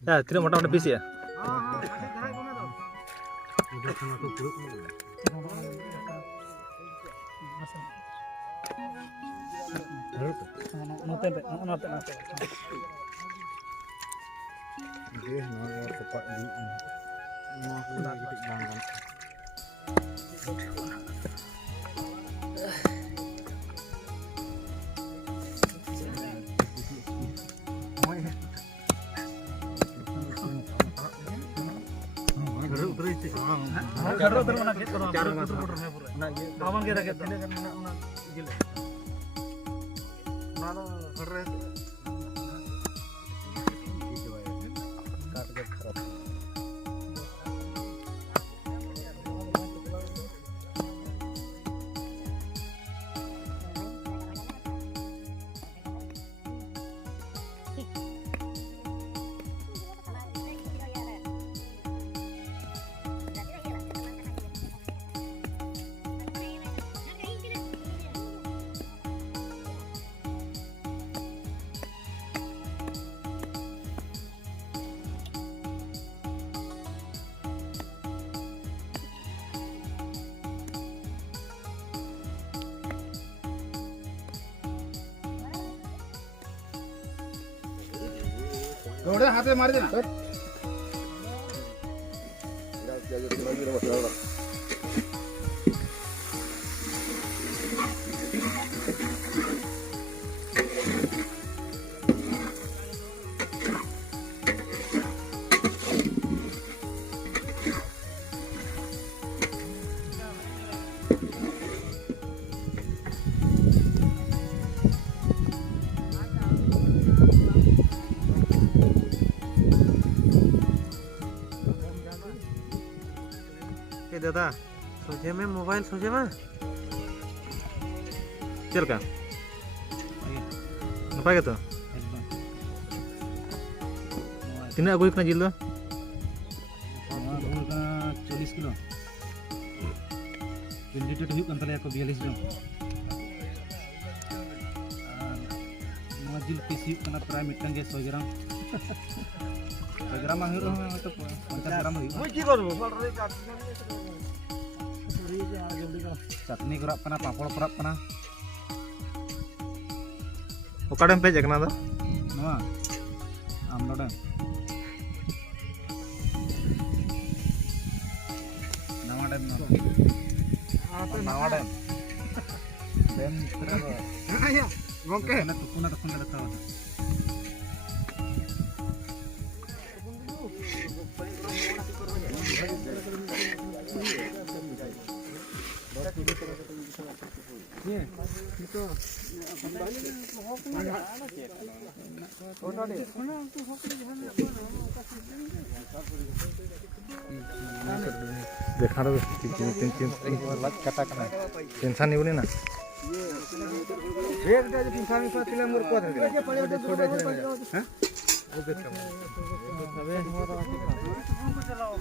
Ya, tidak motor bis ya. थोड़े हाथ में मार देना दादा सोचे में मोबाइल सोचे में चल का नपाय तो तीन अगुई कना जिल दो 40 किलो कैंडिडेट हुई कन तले को 42 जन जिल पीस हुई कना प्राय मिटन के 100 ग्राम 100 ग्राम हुई रहो तो 50 ग्राम हुई मुई की करबो सलरे चटनी करब कना पापड़ करब कना ओकाडम पे जगना दो नवा आमलोडा नवा डैम नवा डैम डैम आया गोंके ना तुकुना रखा देखा दो तीन कटा कना टेंशन नहीं बोले ना एक डे पिंसा में तिला मोर को दे छोटे छोटे हैं ओके अबे चलाओ